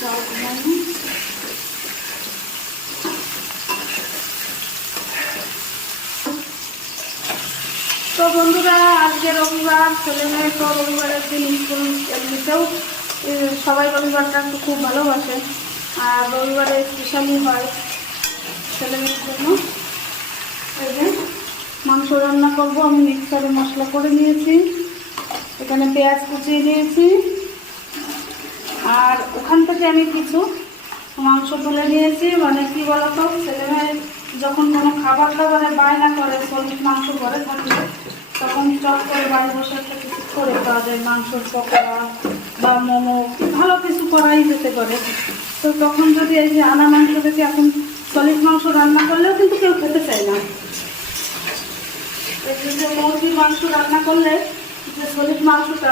তো বন্ধুরা, আজকে রবিবার, ছেলে মেয়ে তো রবিবারের দিন স্কুল এমনিতেও সবাই রবিবারটা একটু খুব ভালোবাসে, আর রবিবারে স্পেশালি হয় ছেলে মেয়ের জন্য। এই যে মাংস রান্না করব, আমি মিক্সারে মশলা করে নিয়েছি, এখানে পেঁয়াজ কুচিয়ে নিয়েছি, আর ওখান থেকে আমি কিছু মাংস তুলে নিয়েছি। মানে কি বলতো, ছেলে মেয়ে যখন কোনো খাবার দাবারে বায়না করে সলিড মাংস করে থাকলে, তখন চট করে বাড়ি বসে একটা কিছু করে পাওয়া যায়, মাংসের পকোড়া বা মোমো, ভালো কিছু করাই যেতে পারে। তো তখন যদি এই যে আনা মাংস থেকে এখন সলিড মাংস রান্না করলেও কিন্তু কেউ খেতে চায় না। এই যে মুরগির মাংস রান্না করলে যে সলিড মাংসটা